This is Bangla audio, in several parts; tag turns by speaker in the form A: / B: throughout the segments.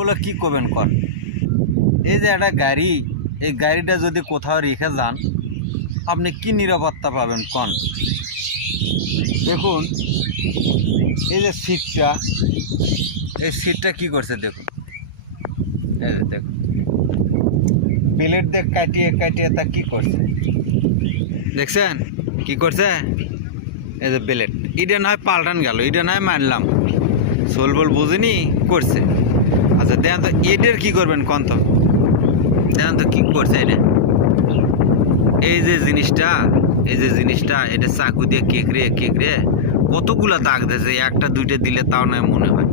A: বলে কি করবেন কর? এই যে একটা গাড়ি, এই গাড়িটা যদি কোথাও রেখে যান, আপনি কি নিরাপত্তা পাবেন কন? দেখুন, এই যে সিটটা এই সিটটা কি করছে দেখুন। দেখুন। প্লেট দিয়ে কাটিয়ে কাটিয়ে তা কি করছে? দেখছেন? কি করছে? এই যে প্লেট। এটা নয় পাল্টান গেল, এটা নয় মানলাম সোল বল বুঝিনি, করছে। আচ্ছা দেখেন তো এটার কি করবেন কন তো? দেখেন তো কি করছে এটা এই যে জিনিসটা, এই যে জিনিসটা, এটা চাকু দিয়ে কেকড়ে কেকড়ে কতগুলা দাগ দিয়েছে একটা, দুইটা দিলে তাও নয় মনে হয়।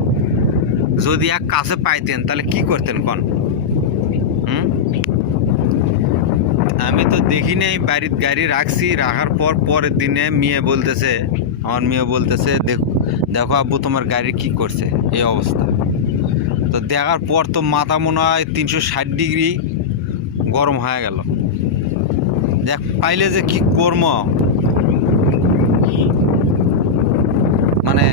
A: যদি এক কাছে পাইতেন, তাহলে কি করতেন কন? হুম? আমি তো দেখি নাই, বাড়ির গাড়ি রাখছি, রাখার পর পরের দিনে মেয়ে বলতেছে, আমার মেয়ে বলতেছে, দেখো দেখো আব্বু, তোমার গাড়ি কি করছে? এই অবস্থা। তো দেখার পর তো মাথা মনে হয় তিনশো ষাট ডিগ্রি গরম হয়ে গেল। দেখ, পাইলে যে কি কর্ম? মানে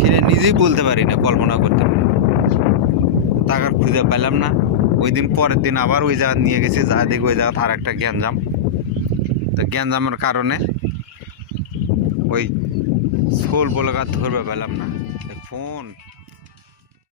A: সেটা নিজেই বলতে পারি না, কল্পনা করতে পারি না। টাকা খুঁজে পেলাম না। ওই দিন পরের দিন আবার ওই জায়গা নিয়ে গেছি, যা দেখি ওই জায়গা আর একটা গ্যাঞ্জাম। তো গ্যাঞ্জামের কারণে ওই সোল বলে ধরবে পেলাম না। ফোন।